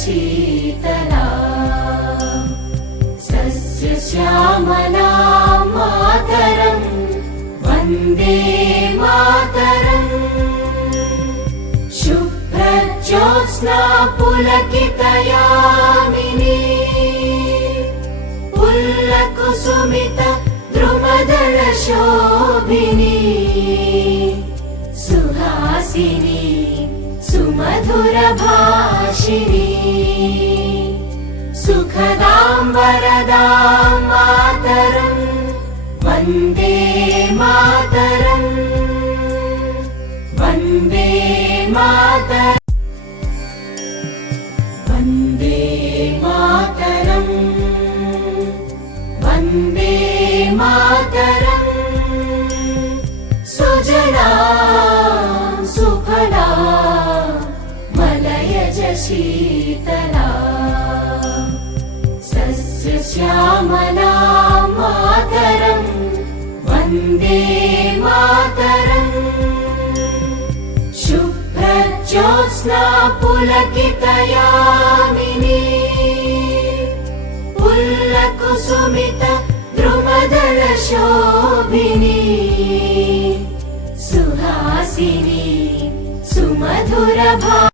Sheetla सस्यश्यामला Mataram Vande Mataram शुभ्रज्योत्स्ना पुलकितयामिनी पुल्लकुसुमित द्रुमदलशोभिनी Suhasini सुमधुरभाषिणी सुखदां वरदां Mataram Vande Mataram Vande Mataram Vande Mataram Vande Mataram Sujala Suphala मलयज Sheetla सस्यश्यामला Mataram Vande Mataram शुभ्रज्योत्स्ना पुलकितयामिनी पुल्लकुसुमित द्रुमदलशोभिनी Suhasini सुमधुरभा